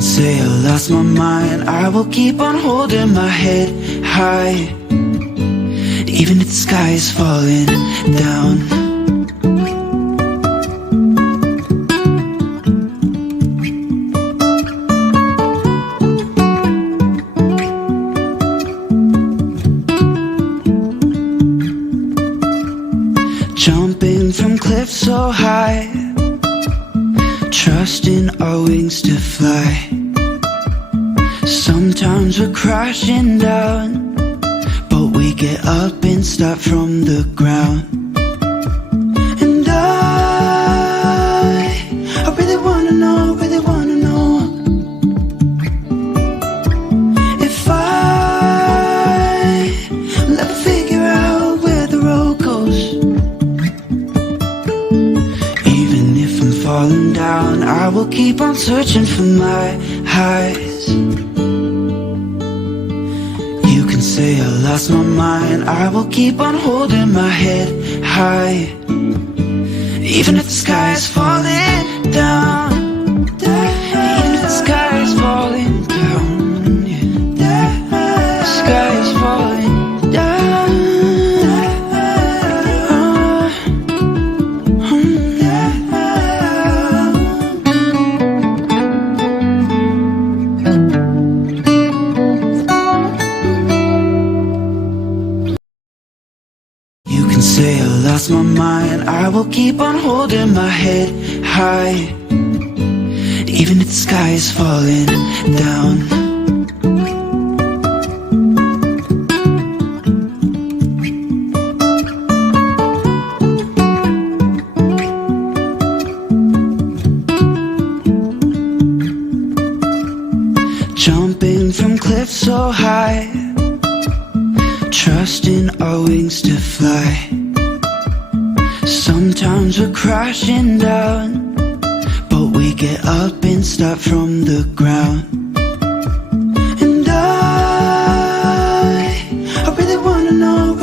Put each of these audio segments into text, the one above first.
can say I lost my mind, I will keep on holding my head high, even if the sky is falling down. Jumping from cliffs so high, trusting our wings to fly. Sometimes we're crashing down, but we get up and start from the ground. And I really wanna know, if I'll ever figure out where the road goes. Even if I'm falling down, I will keep on searching for my highs. You can say I lost my mind, I will keep on holding my head high, even if the sky is falling down. Even if the sky is falling down, yeah. The sky is falling down. You can say I lost my mind, I will keep on holding my head high, even if the sky is falling down. Jumping from cliffs so high, trusting our wings to fly. Sometimes we're crashing down, but we get up and start from the ground. And I really wanna know,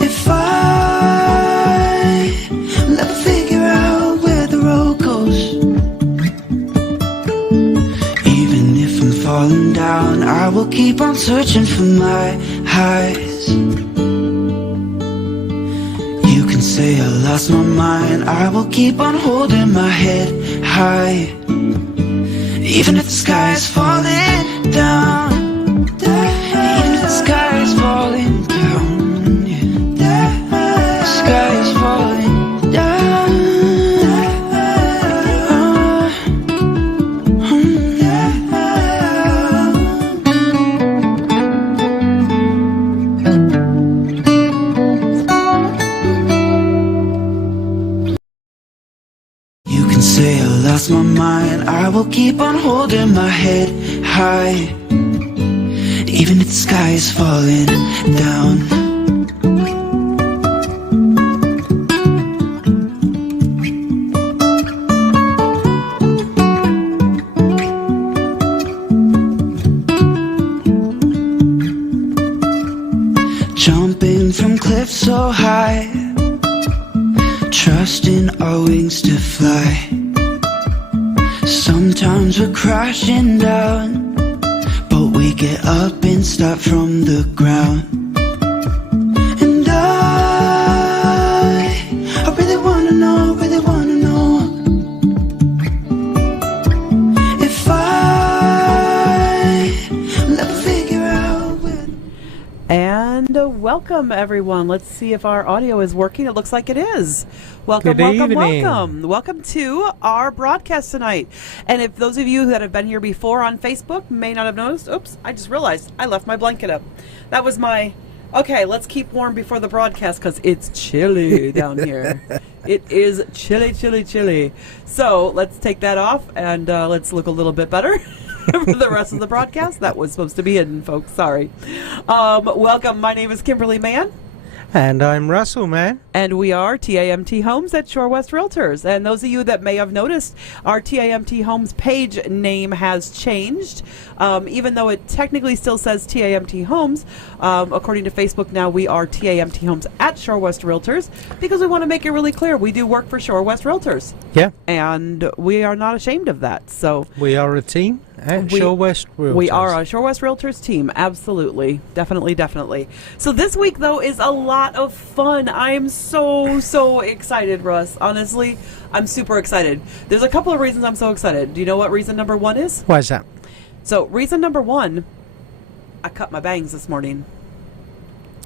if I'll ever figure out where the road goes. Even if I'm falling down, I will keep on searching for my highs. You can say I lost my mind, I will keep on holding my head high, even if the sky is falling down. Even if the sky is falling down, yeah. The sky is falling down. You can say I lost my mind, I will keep on holding my head high, even if the sky is falling down. Jumping from cliffs so high, trusting our wings to fly. Sometimes we're crashing down, but we get up and start from the ground. And I really wanna know, if I'll ever figure out where. And welcome, everyone. Let's see if our audio is working. It looks like it is. Welcome, Good welcome, evening. welcome. Welcome to our broadcast tonight. And if those of you that have been here before on Facebook may not have noticed, oops, I just realized I left my blanket up. That was my, okay, let's keep warm before the broadcast because it's chilly down here. It is chilly, chilly, chilly. So let's take that off and let's look a little bit better. For the rest of the broadcast. That was supposed to be hidden, folks. Sorry. Welcome. My name is Kimberly Mann. And I'm Russell, man. And we are TAMT Homes at Shore West Realtors. And those of you that may have noticed, our TAMT Homes page name has changed. Even though it technically still says TAMT Homes, according to Facebook now, we are TAMT Homes at Shore West Realtors because we want to make it really clear we do work for Shore West Realtors. Yeah. And we are not ashamed of that. So We are a team at Shore West Realtors. we are a Shore West Realtors team. Absolutely. Definitely. So this week, though, is a lot of fun. I am so excited, Russ. Honestly, I'm super excited. There's a couple of reasons I'm so excited. Do you know what reason number one is? Why is that? So reason number one, I cut my bangs this morning.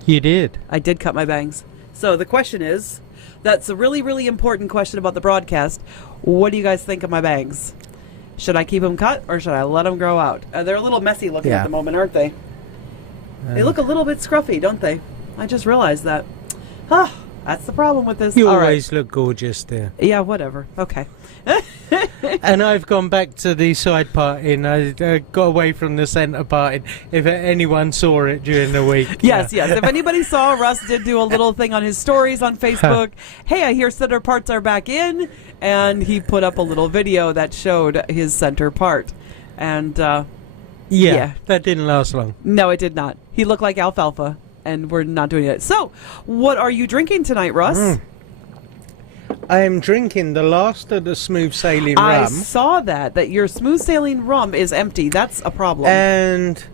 You did. I did cut my bangs. So the question is, that's a really important question about the broadcast. What do you guys think of my bangs? Should I keep them cut or should I let them grow out? They're a little messy looking at the moment, aren't they? They look a little bit scruffy, don't they? I just realized that. That's the problem with this. You All always look gorgeous there. Yeah, whatever. Okay. And I've gone back to the side parting. I got away from the centre parting. If anyone saw it during the week. Yes. If anybody saw, Russ did do a little thing on his stories on Facebook. Hey, I hear center parts are back in. And he put up a little video that showed his center part. And, Yeah, that didn't last long. no, it did not. He looked like alfalfa. And we're not doing it. So, what are you drinking tonight, Russ? I am drinking the last of the smooth sailing I rum saw that your smooth sailing rum is empty. That's a problem. and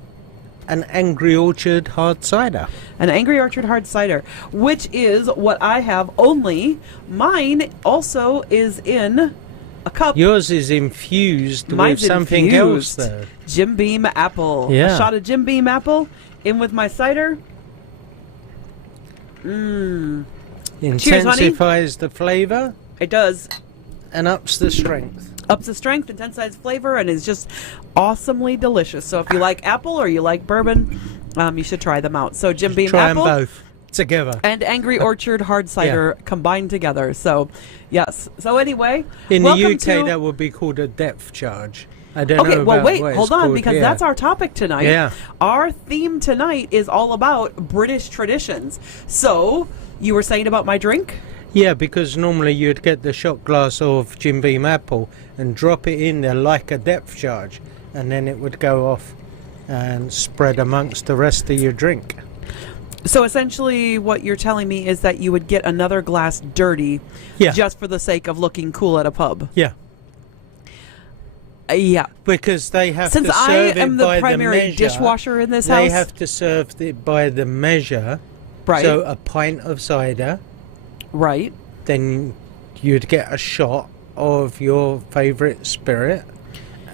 an Angry Orchard hard cider. An Angry Orchard hard cider, which is what I have, only mine also is in a cup. Yours is infused Mine's with something infused. else, though. Jim Beam apple. Yeah. A shot of Jim Beam apple in with my cider. Intensifies the flavour It does. and ups the strength. Ups the strength, intensifies flavor, and is just awesomely delicious. So if you like apple or you like bourbon, you should try them out. So Jim Beam Try apple. them both together. And Angry Orchard hard cider combined together. So, yes. So anyway, In the welcome UK, to... that would be called a depth charge. I don't Okay, know well, about wait, what hold it's on, called. because that's our topic tonight. Yeah. Our theme tonight is all about British traditions. So, you were saying about my drink? Yeah, because normally you'd get the shot glass of Jim Beam apple and drop it in there like a depth charge, and then it would go off and spread amongst the rest of your drink. So, essentially, what you're telling me is that you would get another glass dirty just for the sake of looking cool at a pub. Yeah. Yeah. Because they have Since to I serve am it the by primary the measure. dishwasher in this They house. have to serve it by the measure. Right. So a pint of cider, Right. then you'd get a shot of your favourite spirit.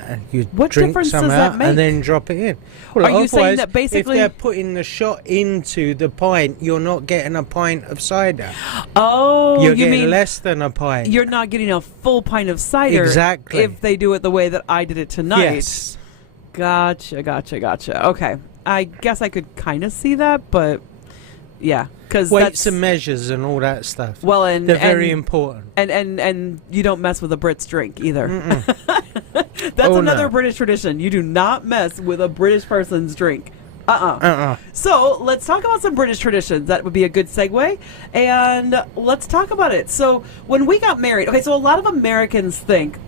And you'd What drink difference some does out that make? and then drop it in. Well, Are you saying otherwise, that basically- if they're putting the shot into the pint, you're not getting a pint of cider. Oh, You're you getting mean less than a pint. you're not getting a full pint of cider Exactly. if they do it the way that I did it tonight. Yes. Gotcha. Okay. I guess I could kind of see that, but yeah, because Weights that's and measures and all that stuff. well, and They're very and, important. and you don't mess with a Brit's drink either. Mm-mm. That's Oh, another no. British tradition. You do not mess with a British person's drink. Uh-uh. So let's talk about some British traditions. That would be a good segue. And let's talk about it. So when we got married, okay, so a lot of Americans think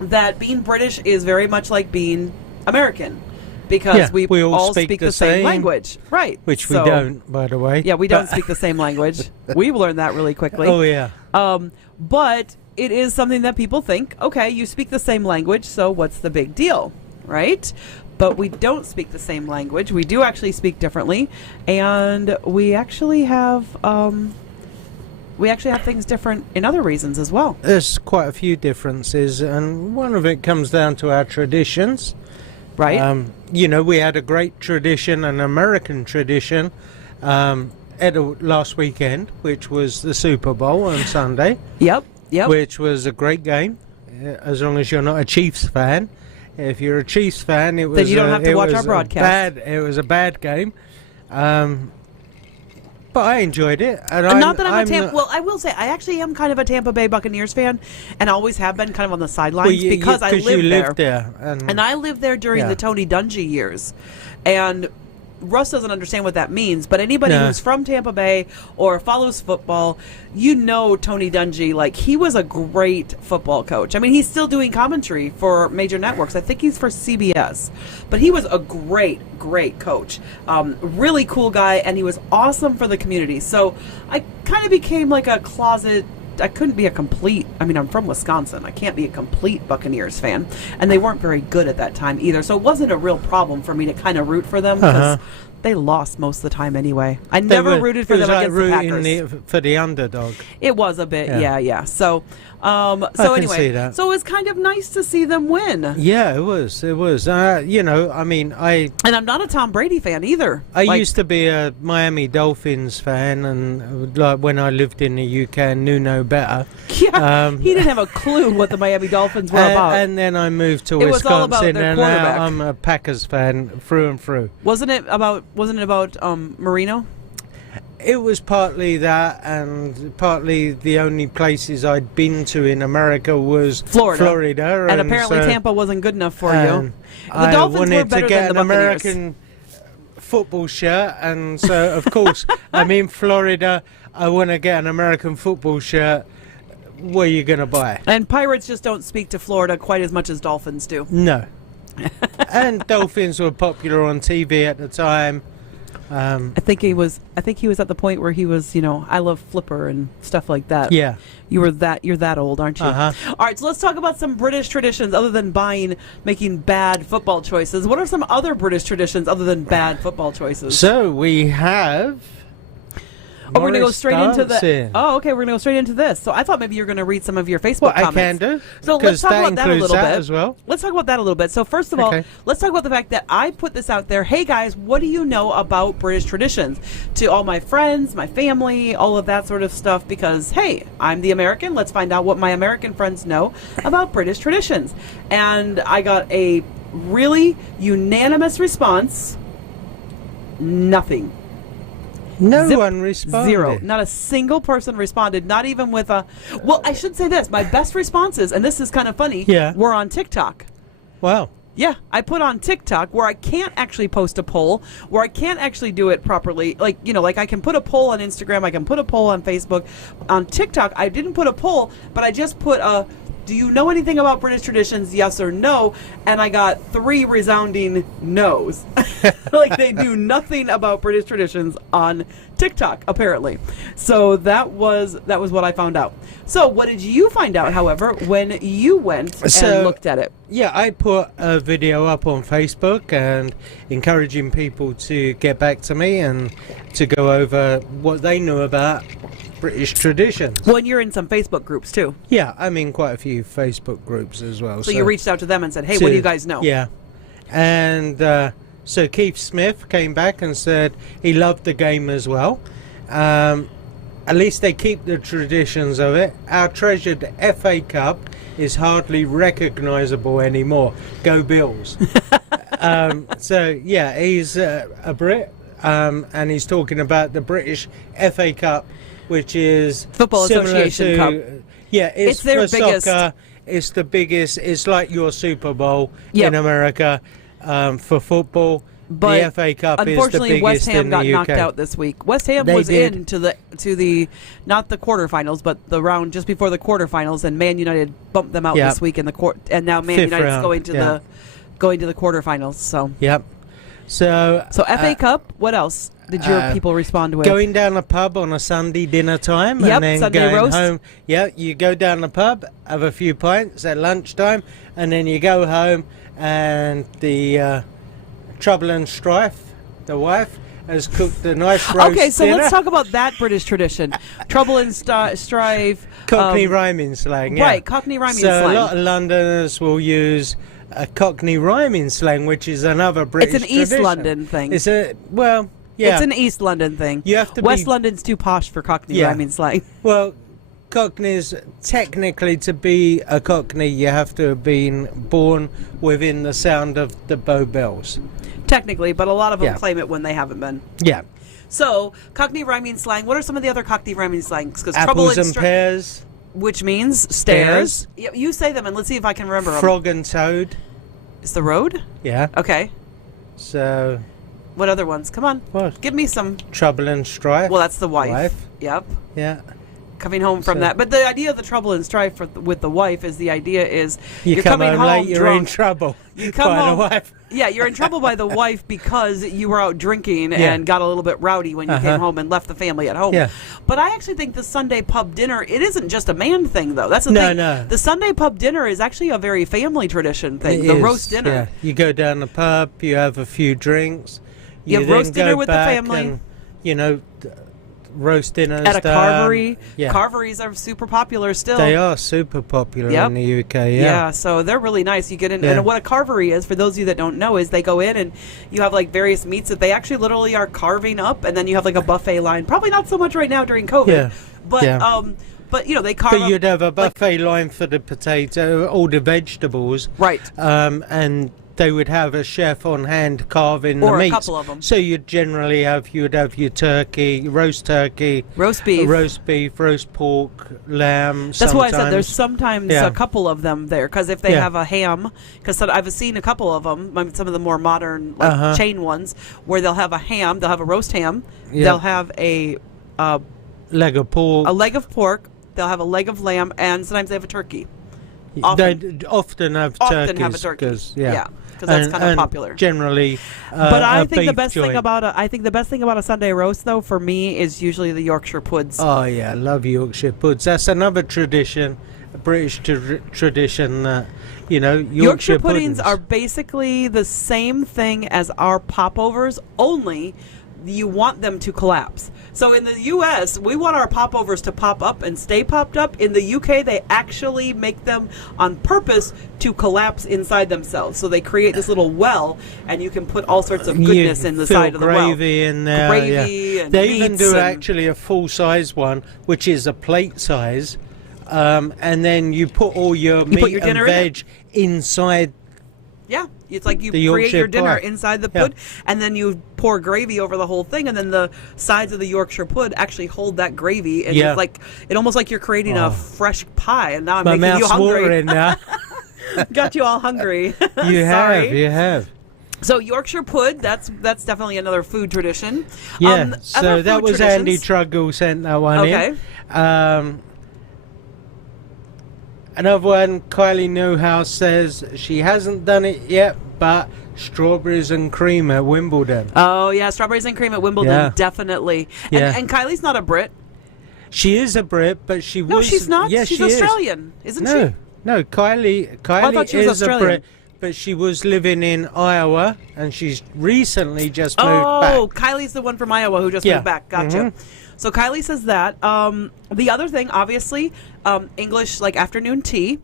that being British is very much like being American because Yeah, we we all all speak speak the the same same, language. Right. Which So- we don't, by the way. Yeah, we don't But- speak the same language. We've learned that really quickly. Oh, yeah. But it is something that people think, okay, you speak the same language, so what's the big deal, right? But we don't speak the same language. We do actually speak differently, and we actually have things different in other reasons as well. There's quite a few differences, and one of it comes down to our traditions. Right? We had a great tradition, an American tradition, last weekend, which was the Super Bowl on Sunday, Yep. which was a great game, as long as you're not a Chiefs fan. If you're a Chiefs fan, it was Then you don't have to watch our broadcast. It was a bad game, but I enjoyed it. And Not that I'm a Tampa. Well, I will say I actually am kind of a Tampa Bay Buccaneers fan, and always have been, kind of on the sidelines because I you live lived there. there, And I lived there during Yeah. the Tony Dungy years. And Russ doesn't understand what that means, but anybody No. who's from Tampa Bay or follows football, you know Tony Dungy, like, he was a great football coach. I mean, he's still doing commentary for major networks. I think he's for CBS. But he was a great, great coach. Really cool guy, and he was awesome for the community. So I kind of became like a closet. I couldn't be a complete, I mean, I'm from Wisconsin. I can't be a complete Buccaneers fan. And they weren't very good at that time either. So it wasn't a real problem for me to kind of root for them because they lost most of the time anyway. I never rooted for them against the Packers. For the underdog. It was a bit, yeah. So, can anyway, see that. so it was kind of nice to see them win. Yeah, it was. You know, I mean, And I'm not a Tom Brady fan either. I used to be a Miami Dolphins fan, and like when I lived in the UK and knew no better. Yeah, he didn't have a clue what the Miami Dolphins were about. And then I moved to It was all about Wisconsin, their and quarterback. now I'm a Packers fan through and through. Wasn't it about Marino? It was partly that, and partly the only places I'd been to in America was Florida, and apparently so, Tampa wasn't good enough for you. The I Dolphins wanted were better to get than the an Buccaneers. American football shirt, and so of course I'm in Florida. I want to get an American football shirt. Where are you going to buy? And Pirates just don't speak to Florida quite as much as Dolphins do. No. And Dolphins were popular on TV at the time. I think he was at the point where he was, I love Flipper and stuff like that. Yeah. You're that old, aren't you? Uh-huh. All right, so let's talk about some British traditions other than making bad football choices. What are some other British traditions other than bad football choices? So we have. Oh, we're going to go Morris straight into dancing. Oh, okay, we're going to go straight into this. So I thought maybe you were going to read some of your Facebook Well, comments. I can do. So let's talk that about that a includes little that bit. as well. Let's talk about that a little bit. So first of all, Okay. let's talk about the fact that I put this out there. Hey guys, what do you know about British traditions? To all my friends, my family, all of that sort of stuff, because hey, I'm the American. Let's find out what my American friends know about British traditions. And I got a really unanimous response. Nothing. No Zip, one responded. Zero. Not a single person responded, not even with a... Well, I should say this. My best responses, and this is kind of funny, were on TikTok. Wow. Yeah, I put on TikTok where I can't actually post a poll, where I can't actually do it properly. Like I can put a poll on Instagram, I can put a poll on Facebook. On TikTok, I didn't put a poll, but I just put a... Do you know anything about British traditions, yes or no? And I got 3 resounding no's. Like they do nothing about British traditions on TikTok, apparently. So that was what I found out. So what did you find out, however, when you went and looked at it? Yeah, I put a video up on Facebook and encouraging people to get back to me and to go over what they knew about British traditions. Well, and you're in some Facebook groups too. Yeah, I'm in quite a few Facebook groups as well. So you reached out to them and said, hey, what do you guys know? Yeah. And so Keith Smith came back and said he loved the game as well. At least they keep the traditions of it. Our treasured FA Cup is hardly recognisable anymore. Go Bills. So, yeah, he's a Brit, and he's talking about the British FA Cup, which is Football similar Association to, Cup. Yeah, It's their for biggest. soccer. It's the biggest. It's like your Super Bowl Yep. in America for football. But the FA Cup is the unfortunately, biggest West Ham in the got UK. knocked out this week. West Ham They was did. in to the not the quarterfinals, but the round just before the quarterfinals, and Man United bumped them out Yeah. this week in the and now Man Fifth United's round, going to yeah. the quarterfinals. So Yep. So FA Cup. What else did your people respond with? going down a pub on a Sunday dinner time, Yep, and then Sunday going roast. home. Yeah, you go down the pub, have a few pints at lunchtime, and then you go home, and the Trouble and Strife, the wife, has cooked a nice roast Okay, so dinner. let's talk about that British tradition. Trouble and strife. Cockney rhyming slang, yeah. Right, Cockney rhyming so slang. a lot of Londoners will use a Cockney rhyming slang, which is another British It's an East tradition. London thing. It's a, well, yeah. It's an East London thing. You have to West be- London's too posh for Cockney Yeah. rhyming slang. Well, Cockneys, technically, to be a Cockney, you have to have been born within the sound of the Bow Bells. Technically, but a lot of them Yeah. claim it when they haven't been. Yeah. So, Cockney rhyming slang. What are some of the other Cockney rhyming slangs? Because trouble Apples and pears, which means stairs. Yeah, you say them, and let's see if I can remember them. frog and toad. Is the road? Yeah. Okay. So, What other ones? Come on. What? Give me some. Trouble and Strife. Well, that's the wife. Yep. Yeah. Coming home from So- that. But the idea of the trouble and strife with the wife is the idea is You you're come coming home late, you're in drunk. trouble. You come by home. the wife. Yeah, you're in trouble by the wife because you were out drinking Yeah. and got a little bit rowdy when you came home and left the family at home. Yeah. But I actually think the Sunday pub dinner, it isn't just a man thing, though. That's the No, thing. no. The Sunday pub dinner is actually a very family tradition thing, It the is, roast dinner. Yeah. You go down the pub, you have a few drinks. You have then roast dinner go with the back family. and, you know, roast dinners At a carvery. Yeah. Carveries are super popular still. They are super popular Yep. in the UK, Yeah, so they're really nice. You get in, Yeah. and what a carvery is, for those of you that don't know, is they go in and you have like various meats that they actually literally are carving up, and then you have like a buffet line. Probably not so much right now during COVID, Yeah. but Yeah. but you know they carve. But up, you'd have a like- buffet line for the potato, all the vegetables. Right. And they would have a chef on hand carving Or the a meats. couple of 'em. So you'd have your turkey, roast roast beef. roast pork, lamb. That's why I said there's sometimes. sometimes Yeah. a couple of them there, because if they Yeah. have a ham, because I've seen a couple of them, some of the more modern chain ones, where they'll have a ham, they'll have a roast ham, Yeah. they'll have a leg of pork. leg of pork, they'll have a leg of lamb, and sometimes they have a turkey. Often. They often have Often turkeys. have a turkey. 'Cause, Yeah, 'cause that's kind of and popular. Generally, But I a think the beef best joint. thing about a Sunday roast, though, for me, is usually the Yorkshire puds. Oh yeah, I love Yorkshire puds. That's another tradition, a British tradition. Yorkshire puddings are basically the same thing as our popovers, only you want them to collapse. So in the U.S., we want our popovers to pop up and stay popped up. In the U.K., they actually make them on purpose to collapse inside themselves. So they create this little well, and you can put all sorts of goodness in the fill side of the well. gravy in there. Gravy yeah. and They even meats do and- actually a full size one, which is a plate size, and then you put all your meat put your and dinner in veg inside. Yeah, it's like you The create your Yorkshire dinner pie. inside the Yeah. pud, and then you pour gravy over the whole thing, and then the sides of the Yorkshire pud actually hold that gravy, and Yeah. it's like it almost like you're creating a fresh pie. And now I'm My making you mouth's hungry. watering now. Got you all hungry. You Sorry. have. So Yorkshire pud, that's definitely another food tradition. Yeah. Other So that food was Andy traditions- Truggle sent that one Okay. in. Another one, Kylie Newhouse says she hasn't done it yet, but strawberries and cream at Wimbledon. Oh yeah, strawberries and cream at Wimbledon, Yeah. definitely. Yeah. And Kylie's not a Brit. She is a Brit, but she was. No, she's not. Yeah, she's she is. Australian, isn't No, she? no. Kylie thought she was is a Australian. Brit, but she was living in Iowa, and she's recently just moved Oh, back. Kylie's the one from Iowa who just Yeah. moved back. Gotcha. Mhm. So Kylie says that. The other thing, obviously, English like afternoon tea,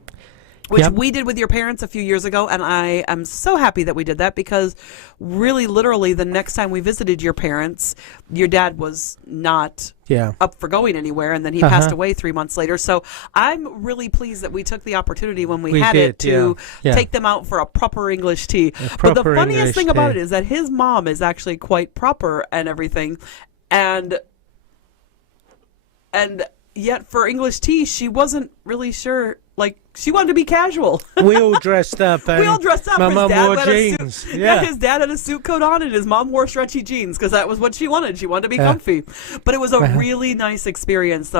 which Yep. we did with your parents a few years ago, and I am so happy that we did that, because really, literally, the next time we visited your parents, your dad was not Yeah. up for going anywhere, and then he Uh-huh. passed away 3 months later. So I'm really pleased that we took the opportunity when we We had it did, to yeah. Yeah. take them out for a proper English tea. But the proper funniest English thing about tea. it is that his mom is actually quite proper and everything, and yet for English tea, she wasn't really sure. Like, she wanted to be casual. We all dressed up. And We all dressed up. My His mum dad wore had a jeans. suit- Yeah. his dad had a suit coat on, and his mom wore stretchy jeans because that was what she wanted. She wanted to be Yeah. comfy. But it was a really nice experience.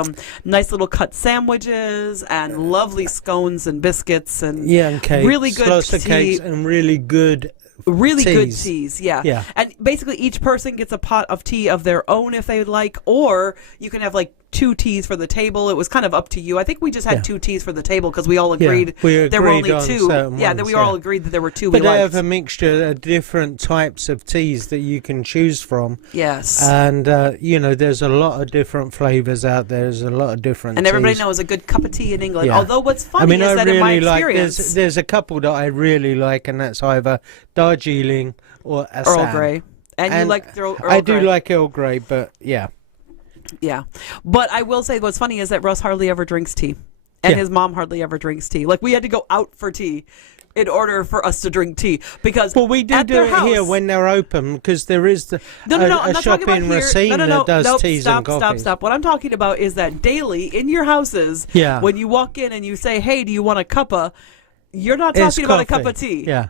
Nice little cut sandwiches and lovely scones and biscuits and Yeah, and cakes. really good Lots of tea. cakes and really good. Really good teas. teas, yeah. Yeah. And basically each person gets a pot of tea of their own if they would like, or you can have like 2 teas for the table. It was kind of up to you. I think we just had Yeah. 2 teas for the table because we all agreed we there were agreed only on 2. certain Yeah, then ones, we all yeah. agreed that there were 2 But we they liked. have a mixture of different types of teas that you can choose from. Yes. And, there's a lot of different flavours out there. There's a lot of different And everybody teas. knows a good cup of tea in England. Yeah. Although what's funny I mean, is I that really in my like. experience, There's a couple that I really like, and that's either Darjeeling or Assam. Earl Grey. And you like Earl I do Grey. like Earl Grey, but yeah. Yeah. But I will say what's funny is that Russ hardly ever drinks tea. And Yeah. his mom hardly ever drinks tea. Like, we had to go out for tea in order for us to drink tea. Because Well, we do at do their it here house- when they're open, because there is No, I'm a not shop talking about in here. Racine that does nope, teas stop, and coffees. Stop. What I'm talking about is that daily in your houses, Yeah. when you walk in and you say, hey, do you want a cuppa? You're not It's talking about a cup coffee. of tea. Yeah.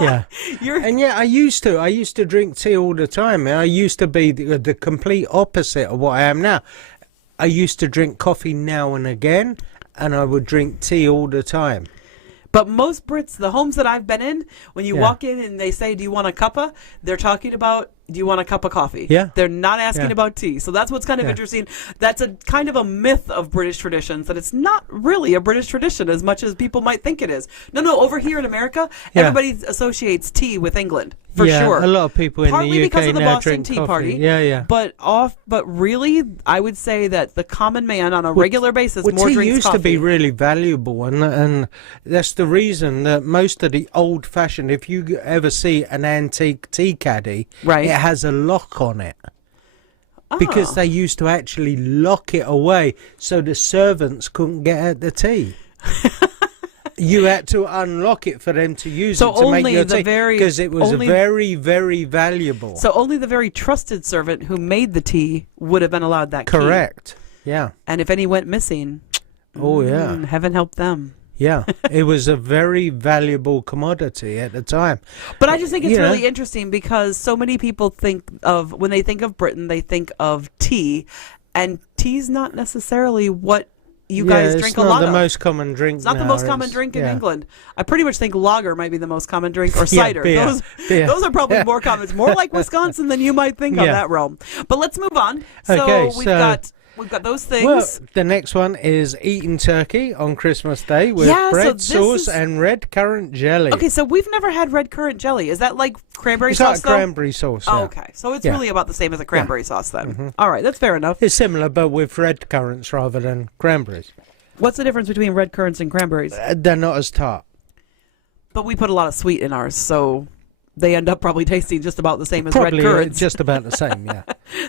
Yeah. You're And yeah, I used to drink tea all the time. I used to be the complete opposite of what I am now. I used to drink coffee now and again, and I would drink tea all the time. But most Brits, the homes that I've been in, when you Yeah. walk in and they say, "Do you want a cuppa?" They're talking about, "Do you want a cup of coffee?" Yeah. They're not asking Yeah. about tea. So that's what's kind of Yeah. interesting. That's a kind of a myth of British traditions, that it's not really a British tradition as much as people might think it is. No, over here in America, Yeah. everybody associates tea with England, for Yeah, sure. a lot of people in Partly the UK because of the now Boston drink Tea coffee. Party. Yeah. But really, I would say that the common man on a regular basis Well, more tea drinks used coffee. to be really valuable, and that's the reason that most of the old-fashioned, if you ever see an antique tea caddy, Right. it has a lock on it. Because Ah. they used to actually lock it away so the servants couldn't get at the tea. You had to unlock it for them to use So it to make only your the tea, very- because it was only- very, very valuable. So only the very trusted servant who made the tea would have been allowed that key. Correct. Yeah. And if any went missing, Oh, yeah. heaven help them. Yeah. It was a very valuable commodity at the time. But I just think it's You know. really interesting because so many people think of, when they think of Britain, they think of tea, and tea's not necessarily what you guys drink a lot It's not of. the most common drink. It's not the now, most common it's- drink in yeah. England. I pretty much think lager might be the most common drink, or Yeah, cider. beer. Beer. Those are probably Yeah. more common. It's more like Wisconsin than you might think on Yeah. that realm. But let's move on. So Okay, we've got those things. Well, the next one is eating turkey on Christmas Day with Yeah, so bread this sauce is- and red currant jelly. Okay, so we've never had red currant jelly. Is that like cranberry It's sauce? like though? cranberry sauce. Oh, Yeah. okay. So it's Yeah. really about the same as a cranberry sauce then. All right, that's fair enough. It's similar, but with red currants rather than cranberries. What's the difference between red currants and cranberries? They're not as tart. But we put a lot of sweet in ours, so they end up probably tasting just about the same as Probably red currants. just about the same, yeah.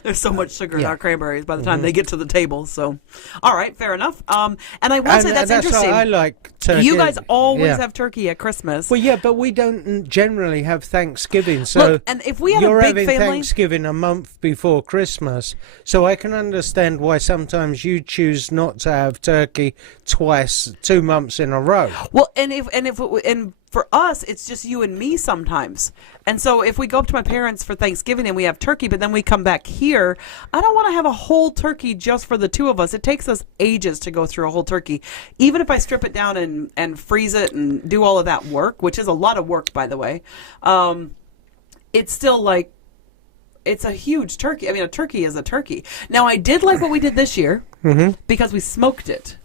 There's so much sugar in Yeah. our cranberries by the time they get to the table. So, all right, fair enough. And I will say that's interesting. Why I like turkey. You guys always Yeah. have turkey at Christmas. Well, yeah, but we don't generally have Thanksgiving. So Look, and if we had you're a big having family, Thanksgiving a month before Christmas, so I can understand why sometimes you choose not to have turkey twice, 2 months in a row. well, and for us, it's just you and me sometimes. And so if we go up to my parents for Thanksgiving and we have turkey, but then we come back here, I don't want to have a whole turkey just for the two of us. It takes us ages to go through a whole turkey. Even if I strip it down and freeze it and do all of that work, which is a lot of work, by the way, it's still like, it's a huge turkey. I mean, a turkey is a turkey. Now, I did like what we did this year because we smoked it.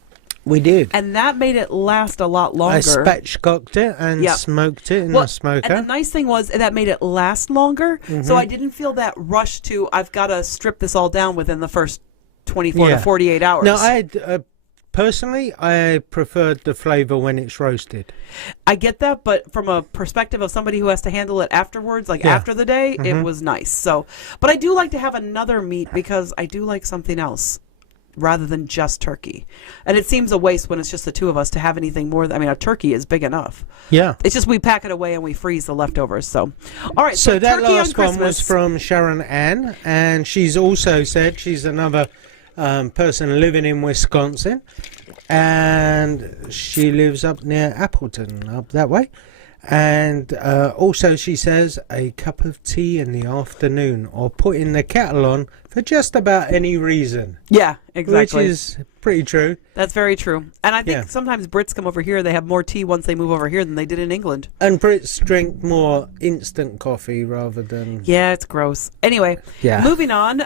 We did. And that made it last a lot longer. I spatchcocked it and Yep. smoked it in Well, the smoker. and the nice thing was that made it last longer, so I didn't feel that rush to, I've got to strip this all down within the first 24 Yeah. to 48 hours. No, personally, I preferred the flavour when it's roasted. I get that, but from a perspective of somebody who has to handle it afterwards, like Yeah. after the day, it was nice. So, but I do like to have another meat because I do like something else rather than just turkey. And it seems a waste when it's just the two of us to have anything more. I mean, a turkey is big enough. Yeah. It's just we pack it away and we freeze the leftovers. So, all right. So that turkey last on one was Christmas. from Sharon Ann, and she's also said she's another person living in Wisconsin, and she lives up near Appleton, up that way. And also she says a cup of tea in the afternoon, or putting the kettle on for just about any reason. Yeah, exactly. Which is pretty true. That's very true. And I think Yeah. sometimes Brits come over here, they have more tea once they move over here than they did in England. And Brits drink more instant coffee rather than... Yeah, it's gross. Anyway, Yeah. moving on.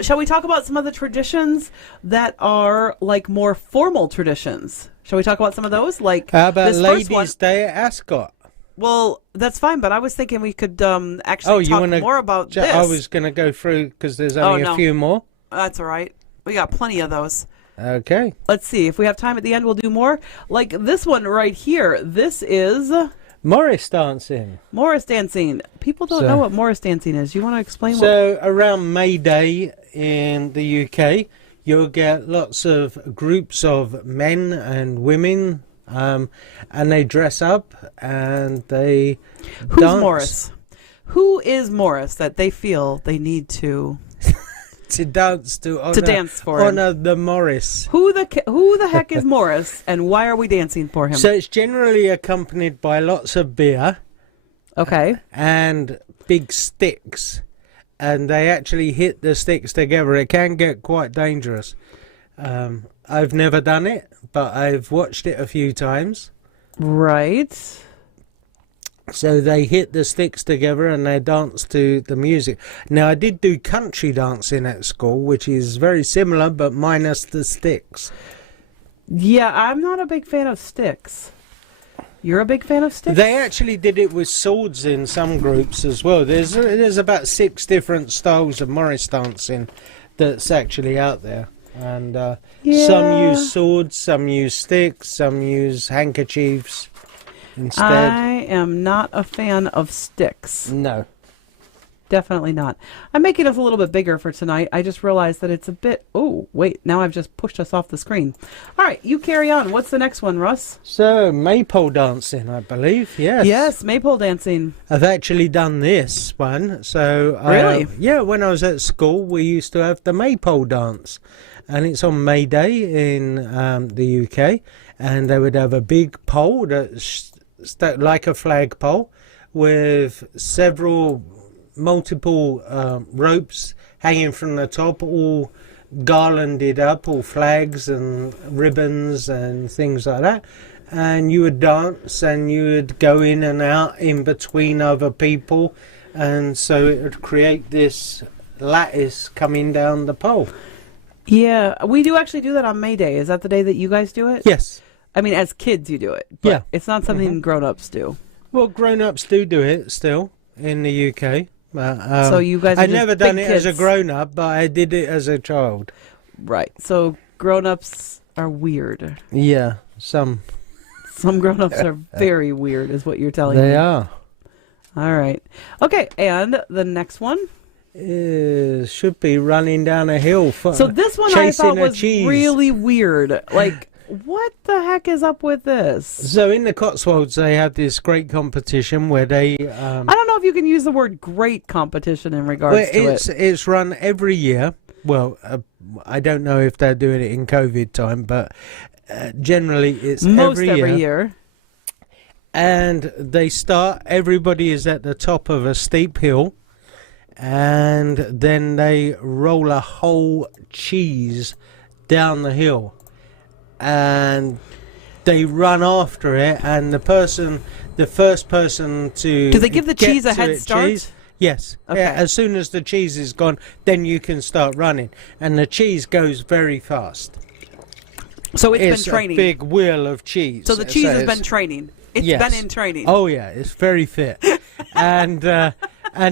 Shall we talk about some of the traditions that are like more formal traditions? Shall we talk about some of those? Like How about this first one. Ladies' Day at Ascot? Well, that's fine, but I was thinking we could actually talk wanna more about this. I was going to go through because there's only no. a few more. That's all right. We got plenty of those. Okay. Let's see. If we have time at the end, we'll do more. Like this one right here. This is Morris dancing. Morris dancing. People don't So- know what Morris dancing is. You want to explain what? So around May Day in the UK, you'll get lots of groups of men and women, and they dress up and they Who's dance Morris? Who is Morris that they feel they need to dance to honor, dance for him? honor the Morris. Who the heck is Morris, and why are we dancing for him? So it's generally accompanied by lots of beer Okay. and big sticks, and they actually hit the sticks together. It can get quite dangerous. I've never done it, but I've watched it a few times. Right. So they hit the sticks together and they dance to the music. Now, I did do country dancing at school, which is very similar, but minus the sticks. Yeah, I'm not a big fan of sticks. You're a big fan of sticks? They actually did it with swords in some groups as well. There's about 6 different styles of Morris dancing that's actually out there. And some use swords, some use sticks, some use handkerchiefs instead. I am not a fan of sticks. No. Definitely not. I'm making us a little bit bigger for tonight. I just realized that it's a bit... Oh, wait. Now I've just pushed us off the screen. All right, you carry on. What's the next one, Russ? So, maypole dancing, I believe. Yes. Yes, maypole dancing. I've actually done this one. So, Really? Yeah, when I was at school, we used to have the maypole dance. And it's on May Day in the UK. And they would have a big pole that's like a flagpole with multiple ropes hanging from the top, all garlanded up, all flags and ribbons and things like that. And you would dance and you would go in and out in between other people, and so it would create this lattice coming down the pole. Yeah, we do actually do that on May Day. Is that the day that you guys do it? Yes. I mean, as kids you do it. But Yeah. it's not something grown-ups do. Well, grown-ups do it still in the UK. So you guys are I just never done big it as a kids. grown-up, but I did it as a child. Right. So grown-ups are weird. Yeah, some. Some grown-ups are very weird is what you're telling me. They are. All right. Okay, and the next one? Should be running down a hill. So this one I chasing thought a was cheese. really weird. Like, what the heck is up with this? So in the Cotswolds, they have this great competition where they. I don't know if you can use the word great competition in regards to it. It's run every year. Well, I don't know if they're doing it in COVID time, but generally it's Most every year. And they start. Everybody is at the top of a steep hill. And then they roll a whole cheese down the hill, and they run after it. And the first person to Do they give the get cheese a to head it, start? Yes. Okay. Yeah, as soon as the cheese is gone, then you can start running, and the cheese goes very fast. So it's It's been training. a big wheel of cheese. So the cheese has it's- been training. It's Yes. been in training. Oh yeah, it's very fit, and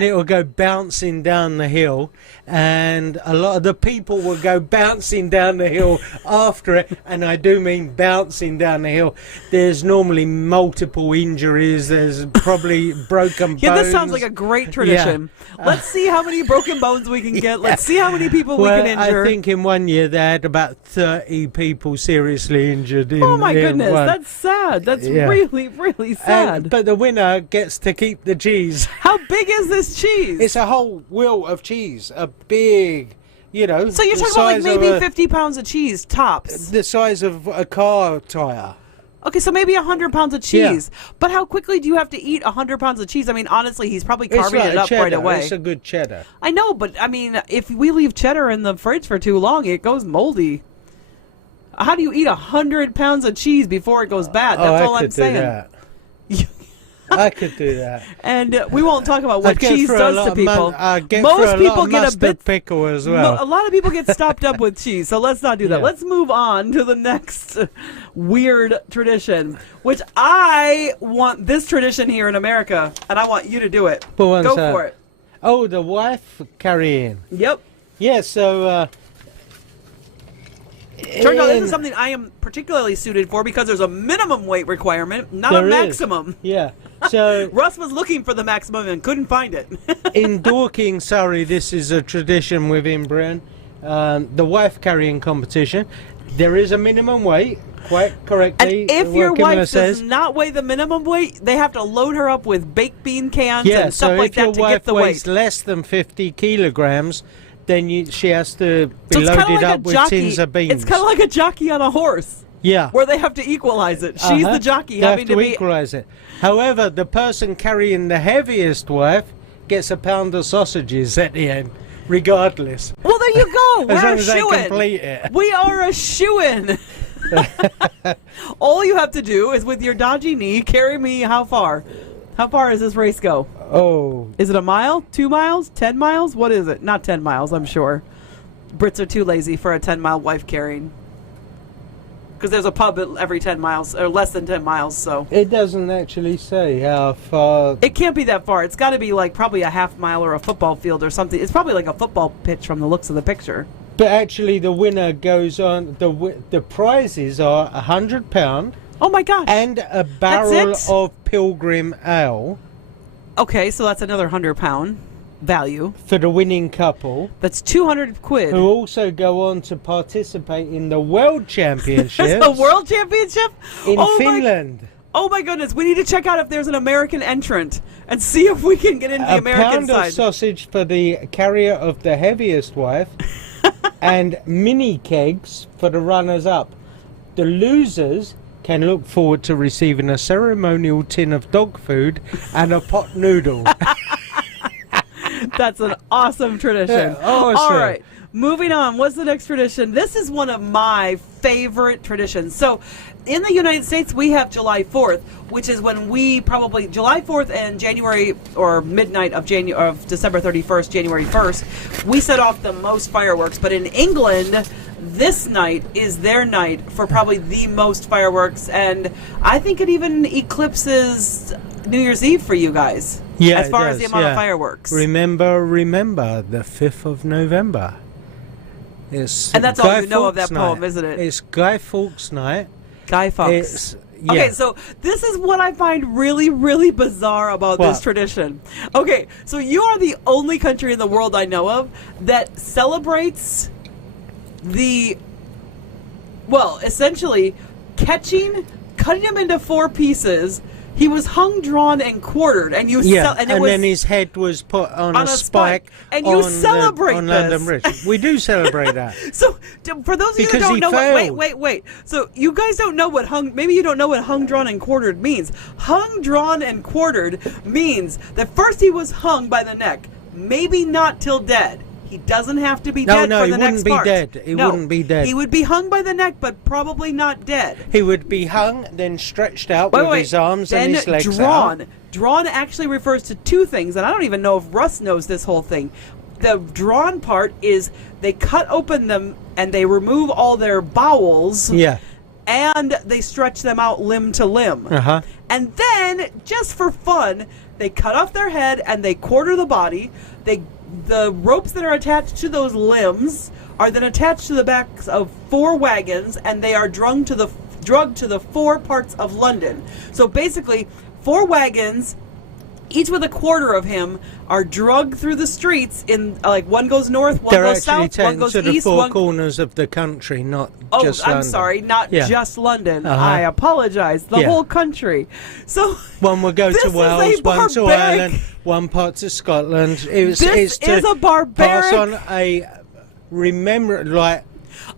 it will go bouncing down the hill, and a lot of the people will go bouncing down the hill after it, and I do mean bouncing down the hill. There's normally multiple injuries. There's probably broken bones. Yeah, this sounds like a great tradition. Let's see how many broken bones we can get. Let's see how many people we can injure. I think in one year they had about 30 people seriously injured. Oh my in goodness, one. that's sad. That's Yeah. really, really sad. But the winner gets to keep the cheese. How big is this cheese? It's a whole wheel of cheese, a big, so you're the talking about like size of maybe 50 pounds of cheese tops. the size of a car tire. Okay, so maybe 100 pounds of cheese. But how quickly do you have to eat 100 pounds of cheese? I mean, honestly, he's probably carving it's like it up cheddar. right away. It's a good cheddar. I know, but I mean, if we leave cheddar in the fridge for too long, it goes moldy. How do you eat 100 pounds of cheese before it goes bad? That's all I'm saying. That. I could do that. And we won't talk about what I'd get cheese through a does lot to of people. I'd get Most through a lot people of get a mustard bit pickle as well. A lot of people get stopped up with cheese, so let's not do that. Yeah. Let's move on to the next weird tradition, which I want this tradition here in America, and I want you to do it. But one's Go that? for it. Oh, the wife carrying. Yep. Yeah, so... Turns out this in- is something I am particularly suited for because there's a minimum weight requirement, not There a is. maximum. Yeah. So Russ was looking for the maximum and couldn't find it. in Dorking, Surrey, this is a tradition within Britain. The wife carrying competition. There is a minimum weight, quite correctly. And if what your Camilla wife says. does not weigh the minimum weight, they have to load her up with baked bean cans Yeah, and stuff so like if that your to wife get the weighs weight. less than 50 kilograms, then she has to be So it's kind loaded of like up a with jockey. tins of beans. It's kind of like a jockey on a horse. Yeah. where they have to equalize it. She's the jockey They having have to be. equalize it. However, the person carrying the heaviest wife gets a pound of sausages at the end, regardless. Well, there you go. We're As long a as they shoo-in. complete it. We are a shoo-in. All you have to do is, with your dodgy knee, carry me how far? How far does this race go? Oh, Is it a mile? 2 miles? 10 miles? What is it? Not 10 miles, I'm sure. Brits are too lazy for a 10-mile wife carrying. Because there's a pub at every 10 miles, or less than 10 miles, so. it doesn't actually say how far. It can't be that far. It's got to be like probably a half mile or a football field or something. It's probably like a football pitch from the looks of the picture. But actually, the winner goes on. The prizes are £100 Oh my gosh. and a barrel it? of Pilgrim Ale Okay, so that's another £100 value. for the winning couple, That's 200 quid. who also go on to participate in the World Championships There's a world championship? in Oh my Finland. Oh my goodness, we need to check out if there's an American entrant and see if we can get into the A American pound of side. sausage for the carrier of the heaviest wife, and mini kegs for the runners-up. The losers can look forward to receiving a ceremonial tin of dog food and a pot noodle. That's an awesome tradition. Awesome. All right, moving on. What's the next tradition? This is one of my favorite traditions. So, in the United States, we have July 4th, which is when we probably July 4th and January or midnight of December 31st, January 1st, we set off the most fireworks. But in England, this night is their night for probably the most fireworks, and I think it even eclipses New Year's Eve for you guys. Yeah, as far it as the does, amount of yeah. fireworks. Remember, the 5th of November. It's And that's all Guy you know of Fawkes that poem, night. isn't it? It's Guy Fawkes night. Guy Fawkes. It's, yeah. Okay, so this is what I find really, really bizarre about this What? tradition. Okay, so you are the only country in the world I know of that celebrates essentially cutting him into 4 pieces. He was hung, drawn, and quartered, and Yeah, and and then his head was put on a spike, and you on celebrate on this. London Bridge. We do celebrate that. So, for those of you that Because don't he know, failed. wait. So, you guys don't know what maybe you don't know what hung, drawn, and quartered means. Hung, drawn, and quartered means that first he was hung by the neck, maybe not till dead. He doesn't have to be dead No, for he the wouldn't next be part. dead. He No, wouldn't be dead. He would be hung by the neck, but probably not dead. He would be hung, then stretched out with his arms then and his legs drawn. out. Drawn actually refers to 2 things, and I don't even know if Russ knows this whole thing. The drawn part is they cut open them and they remove all their bowels. Yeah. And they stretch them out limb to limb. Uh-huh. And then, just for fun, they cut off their head and they quarter the body. The ropes that are attached to those limbs are then attached to the backs of 4 wagons, and they are drugged to the 4 parts of London. So basically, 4 wagons, each with a quarter of him, are drugged through the streets in one goes north, one They're goes actually south, one taken goes to the east, 4 one. corners of the country, not Oh, just I'm London. sorry, not Yeah. just London. Uh-huh. I apologize. The Yeah. whole country. So One will go this to is a Wales, one to barbaric- Ireland, one part to Scotland. It's This to is a barbaric. pass on a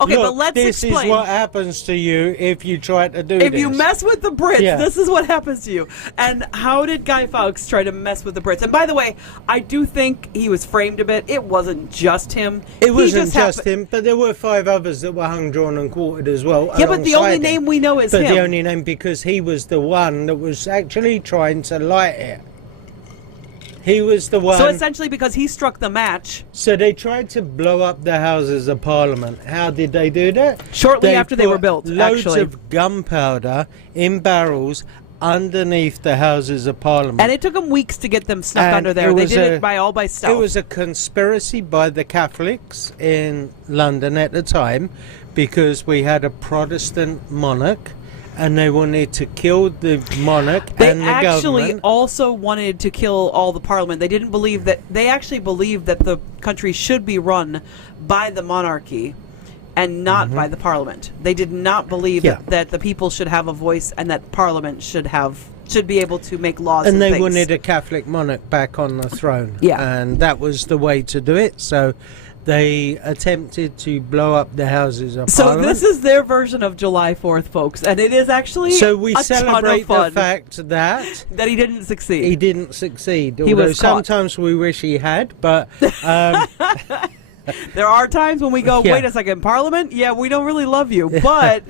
Okay, look, but let's this explain. is what happens to you if you try to do If this. you mess with the Brits, Yeah. this is what happens to you. And how did Guy Fawkes try to mess with the Brits? And by the way, I do think he was framed a bit. It wasn't just him. It He wasn't just happened- him, but there were 5 others that were hung, drawn, and quartered as well. Yeah, but the only alongside him. name we know is But him. the only name because he was the one that was actually trying to light it. He was the one. So essentially, because he struck the match So they tried to blow up the Houses of Parliament. How did they do that? shortly after they were put built. Loads Actually, of gunpowder in barrels underneath the Houses of Parliament. and it took them weeks to get them snuck And under there. it They was did a- it by stealth. It was a conspiracy by the Catholics in London at the time because we had a Protestant monarch and they wanted to kill the monarch They and the actually government. also wanted to kill all the parliament. They didn't believe that. They actually believed that the country should be run by the monarchy and not by the parliament. They did not believe Yeah. that the people should have a voice and that parliament should be able to make laws. And they things. wanted a Catholic monarch back on the throne. Yeah. And that was the way to do it. So they attempted to blow up the Houses of So Parliament. this is their version of July 4th, folks, and it is actually So we a ton celebrate of fun the fact that that he didn't succeed. he didn't succeed. He Although was caught. sometimes we wish he had, but There are times when we go, Yeah. wait a second, Parliament? Yeah, we don't really love you, but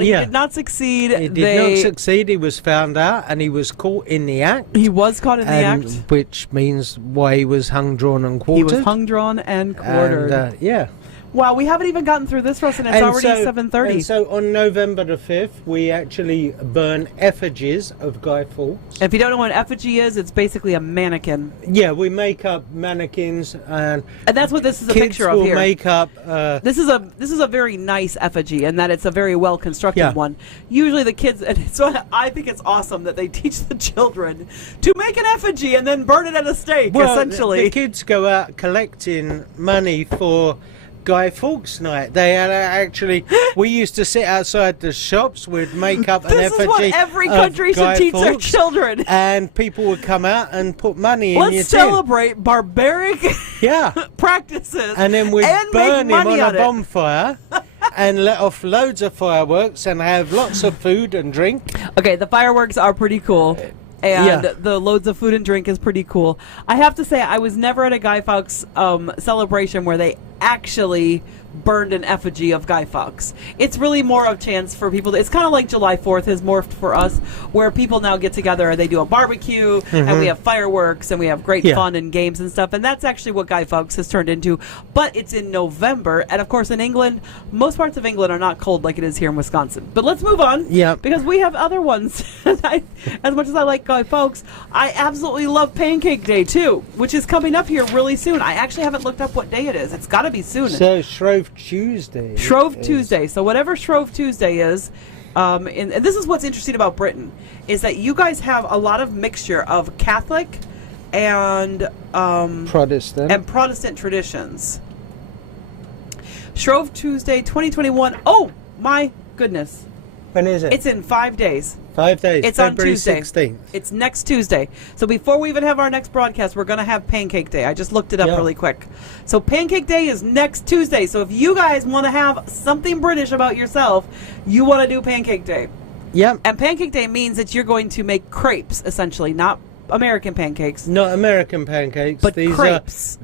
he Yeah. did not succeed. he did not succeed. He was found out and he was caught in the act. He was caught in the and act. which means why he was hung, drawn, and quartered. He was hung, drawn, and quartered. And, yeah. Wow, we haven't even gotten through this, Russ, and it's already 7:30. And so on November the 5th, we actually burn effigies of Guy Fawkes. If you don't know what an effigy is, it's basically a mannequin. Yeah, we make up mannequins and And that's what this is a kids picture of will here. make up. This is a very nice effigy, in that it's a very well constructed Yeah. one. Usually the kids, and so I think it's awesome that they teach the children to make an effigy and then burn it at a stake. Well, essentially, the kids go out collecting money for Guy Fawkes night. They had actually. We used to sit outside the shops. We'd make up an this effigy. is what every of country Guy should teach their Fawkes, children. and people would come out and put money in your Let's tin. celebrate barbaric Yeah. practices, And then we'd make burn him money on a it. bonfire and let off loads of fireworks and have lots of food and drink. Okay, the fireworks are pretty cool. And Yeah. the loads of food and drink is pretty cool. I have to say, I was never at a Guy Fawkes celebration where they actually burned an effigy of Guy Fawkes. It's really more of a chance for people. It's kind of like July 4th has morphed for us, where people now get together and they do a barbecue, and we have fireworks, and we have great Yeah. fun and games and stuff. And that's actually what Guy Fawkes has turned into. But it's in November, and of course in England, most parts of England are not cold like it is here in Wisconsin. But let's move on. Yeah. Because we have other ones. As much as I like Guy Fawkes, I absolutely love Pancake Day too, which is coming up here really soon. I actually haven't looked up what day it is. It's got to be soon. So Shrove Tuesday. Shrove is- Tuesday. So whatever Shrove Tuesday is, and this is what's interesting about Britain, is that you guys have a lot of mixture of Catholic and Protestant traditions. Shrove Tuesday 2021. Oh my goodness. When is it? It's in 5 days. 5 days. It's on February Tuesday. 16th. It's next Tuesday. So before we even have our next broadcast, we're going to have Pancake Day. I just looked it up Yeah. really quick. So Pancake Day is next Tuesday. So if you guys want to have something British about yourself, you want to do Pancake Day. Yep. And Pancake Day means that you're going to make crepes, essentially, not American pancakes, Not American pancakes. but These crepes.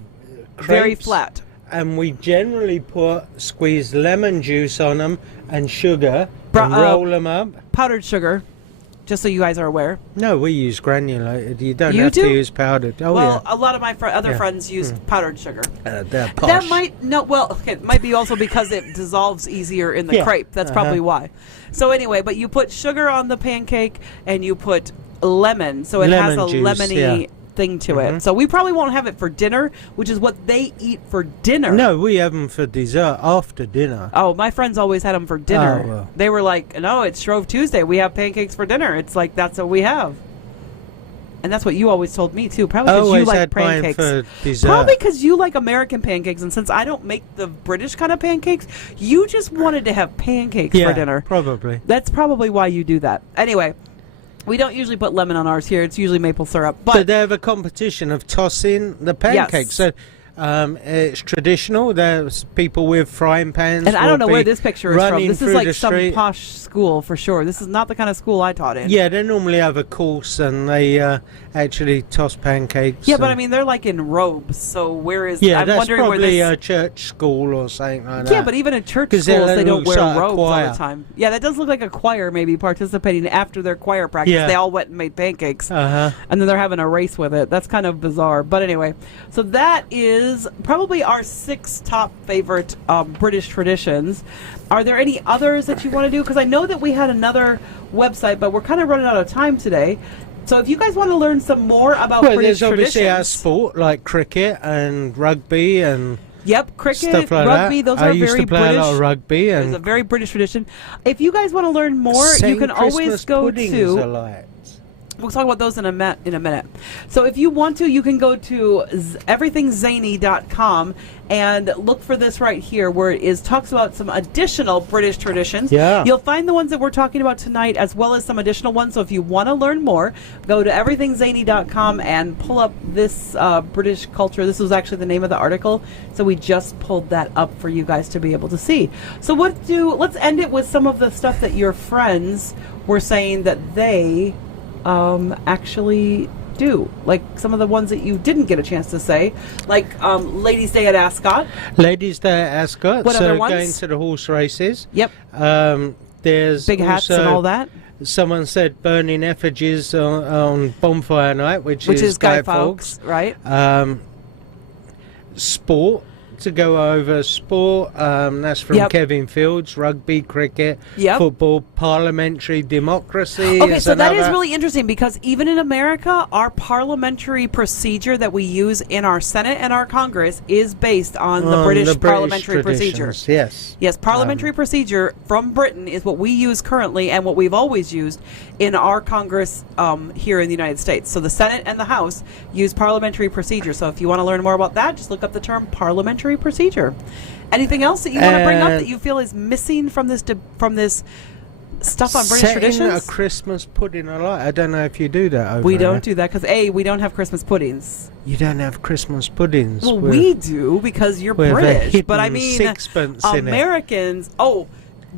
are Very crepes, flat. And we generally put squeezed lemon juice on them and sugar Bra- and roll them up. Powdered sugar, just so you guys are aware. No, we use granulated. You don't You have do? to use powdered. Oh, Well, a lot of my other Yeah. friends use powdered sugar. yeah. They're posh. That might no. Well, okay, it might be also because it dissolves easier in the Yeah. crepe. That's probably why. So anyway, but you put sugar on the pancake and you put lemon, so it has Lemon a juice, lemony yeah. thing to it. So we probably won't have it for dinner, which is what they eat for dinner. No, we have them for dessert after dinner. Oh, my friends always had them for dinner. Oh, well. They were like, "No, it's Shrove Tuesday. We have pancakes for dinner." It's like that's what we have. And that's what you always told me too. Probably I because you always like had mine pancakes. for dessert. Probably because you like American pancakes, and since I don't make the British kind of pancakes, you just wanted to have pancakes yeah, for dinner. probably. That's probably why you do that. Anyway, we don't usually put lemon on ours here. It's usually maple syrup. But But they have a competition of tossing the pancakes. So it's traditional. There's people with frying pans. and I will don't know where be this picture is from. running This is through like the some street. posh school for sure. This is not the kind of school I taught in. Yeah, they normally have a course and they actually toss pancakes. Yeah, but and- I mean, they're like in robes. So where is? yeah, I'm that's wondering where probably this. a church school or something like that. Yeah, but even in church 'Cause schools, that they don't looks wear like a robes all choir. the time. Yeah, that does look like a choir maybe participating after their choir practice. Yeah. They all went and made pancakes. Uh-huh. And then they're having a race with it. That's kind of bizarre. But anyway, so that is probably our 6 top favorite British traditions. Are there any others that you want to do? Because I know that we had another website, but we're kind of running out of time today. So if you guys want to learn some more about Well, British there's obviously our traditions. sport like cricket and rugby and Yep, cricket, stuff like rugby, that. those I are used very to play British. a lot of rugby It's and a very British tradition. If you guys want to learn more, you Saint can always Christmas go puddings to. are like. We'll talk about those in a minute. So if you want to, you can go to everythingzany.com and look for this right here, where it talks about some additional British traditions. Yeah. You'll find the ones that we're talking about tonight, as well as some additional ones. So if you want to learn more, go to everythingzany.com and pull up this British culture. This was actually the name of the article, so we just pulled that up for you guys to be able to see. So let's end it with some of the stuff that your friends were saying that they actually do, like some of the ones that you didn't get a chance to say, like Ladies' Day at Ascot. Ladies' Day at Ascot. What other ones? Going to the horse races. Yep. There's Big hats also, and all that. Someone said burning effigies on bonfire night, which is Guy Fawkes, right? Sport. To go over sport, that's from Yep. Kevin Fields. Rugby, cricket, Yep. football, parliamentary democracy. Okay, is so that is another. really interesting, because even in America, our parliamentary procedure that we use in our Senate and our Congress is based on the British parliamentary procedure. traditions, Yes. Yes, parliamentary procedure from Britain is what we use currently and what we've always used in our Congress here in the United States. So the Senate and the House use parliamentary procedure. So if you want to learn more about that, just look up the term parliamentary procedure. Anything else that you want to bring up that you feel is missing from this stuff on British Setting traditions? a Christmas pudding alight. I don't know if you do that over We there. don't do that because we don't have Christmas puddings. You don't have Christmas puddings. Well, with- we do because you're with a British. But I hidden mean, sixpence in it. Americans. Oh,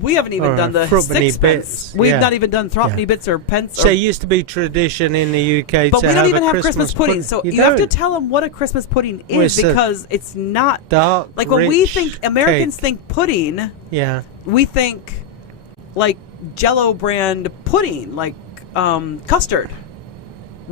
we haven't even Or done the threepenny sixpence. bits, We've yeah. not even done threepenny Yeah. bits or pence. So or, it used to be tradition in the UK but to we don't even a have Christmas pudding. So you have to tell them what a Christmas pudding Well, is, it's a because it's not dark, like when we rich think Americans cake. think pudding, Yeah. we think like Jello brand pudding, like custard.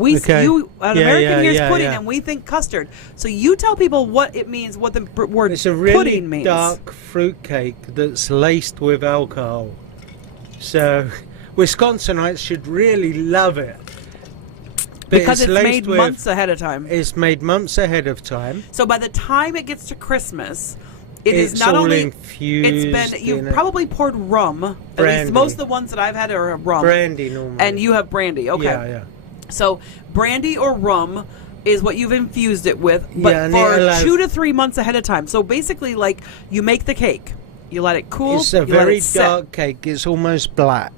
Okay. An Yeah, American yeah, hears yeah, pudding yeah. and we think custard. So you tell people what it means, what the word It's a really pudding means. dark fruit cake that's laced with alcohol. So Wisconsinites should really love it. But Because it's laced made with- months ahead of time. It's made months ahead of time. So by the time it gets to Christmas, it is It's not all only infused it's been you've in it. probably poured rum. At least Brandy. most of the ones that I've had are rum. Brandy normally. And you have brandy. Okay. Yeah, yeah. So brandy or rum is what you've infused it with, but Yeah, and for it'll have- 2 to 3 months ahead of time. So basically, like, you make the cake, you let it cool. It's a you let very it sit. dark cake. It's almost black.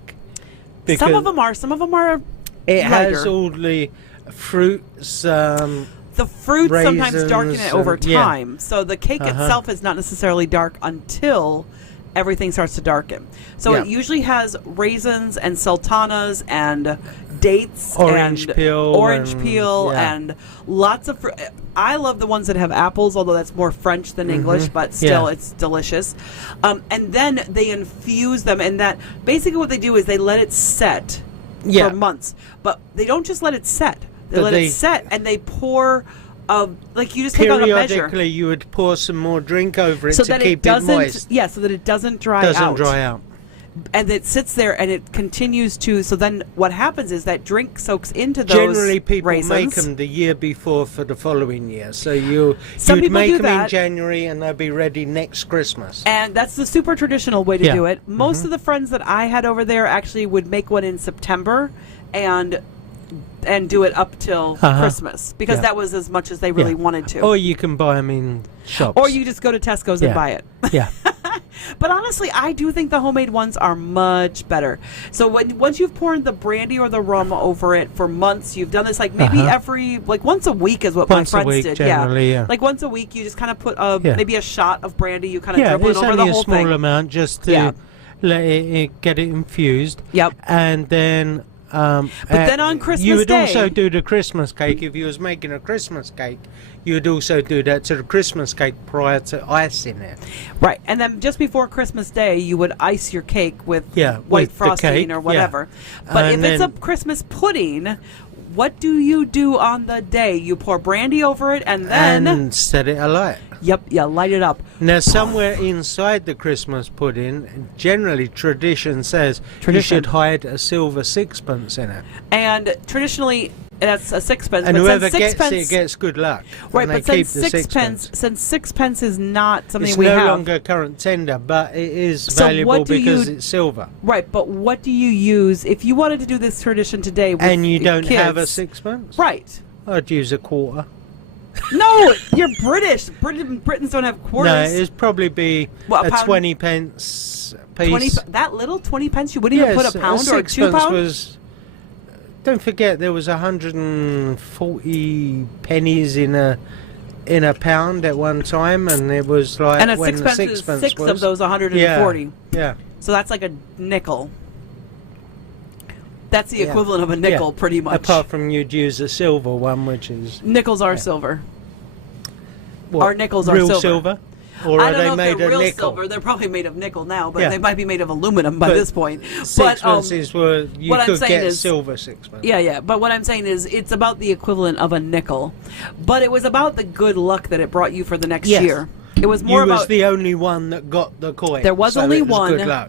Some of them are. Some of them are. It has lighter. all the fruits. The fruits sometimes darken it raisins over and- yeah. time. So the cake Uh-huh. itself is not necessarily dark until everything starts to darken. So Yeah. it usually has raisins and sultanas and dates Orange and peel orange and- peel yeah. and lots of fruit. I love the ones that have apples, although that's more French than English, but still Yeah. it's delicious. And then they infuse them, and that basically what they do is they let it set Yeah. for months. But they don't just let it set. They But let they- it set and they pour, like you just take out a measure. Periodically, you would pour some more drink over it So to that keep it doesn't, moist. yeah, so that it doesn't dry Doesn't out. dry out. And it sits there and it continues to, so then what happens is that drink soaks into those Generally, people raisins. make them the year before for the following year. So Some you'd people make do them in that. January and they'll be ready next Christmas. And that's the super traditional way to Yeah. do it. Most of the friends that I had over there actually would make one in September and do it up till Uh-huh. Christmas, because Yeah. that was as much as they really Yeah. wanted to. Or you can buy them in shops. Or you just go to Tesco's and Yeah. buy it. Yeah. But honestly, I do think the homemade ones are much better. So once you've poured the brandy or the rum over it for months, you've done this like maybe once a week is what Once a my friends week, did. generally, yeah. Like once a week, you just kind of put Yeah. maybe a shot of brandy. You kind of Yeah, dribble it it's over only the a whole small thing. amount just to Yeah. let it get it infused. Yep. And then... but then on Christmas you would Day- also do the Christmas cake. If you was making a Christmas cake, you would also do that to the Christmas cake prior to icing it. Right, and then just before Christmas Day, you would ice your cake with Yeah, white with the frosting cake, or whatever. But And if it's a then- Christmas pudding, what do you do on the day? You pour brandy over it, and then And set it alight. yep, you light it up. Now, somewhere inside the Christmas pudding, generally tradition says you Tradition. should hide a silver sixpence in it. And traditionally, that's a sixpence. And but whoever since gets sixpence, it gets good luck. right? And they But since keep the sixpence is not something it's we no have. longer current tender, but it is So valuable what do because you- it's silver. Right, but what do you use if you wanted to do this tradition today? With And you the don't have a kids? sixpence? Right. I'd use a quarter. No, you're British. Britons don't have quarters. No, it'd probably be What, a a pound? 20 pence piece. 20, that little 20 pence. You wouldn't even put a pound or a sixpence 2 pound. was. Don't forget, there was 140 pennies in a pound at one time, and it was like And a when sixpence, the is sixpence six was, of those 140. Yeah. So that's like a nickel. That's the Yeah. equivalent of a nickel, Yeah. pretty much. Apart from you'd use a silver one, which is Nickels are silver. what, Our nickels are real silver. or I are don't they know if made they're of real nickel? silver. They're probably made of nickel now, but Yeah. they might be made of aluminum by But this point. Sixpences were you what I'm could saying get is- silver sixpence. Yeah. But what I'm saying is, it's about the equivalent of a nickel, but it was about the good luck that it brought you for the next Yes. year. It was more You was about. the only one that got the coin. There was so only it was one. Good luck.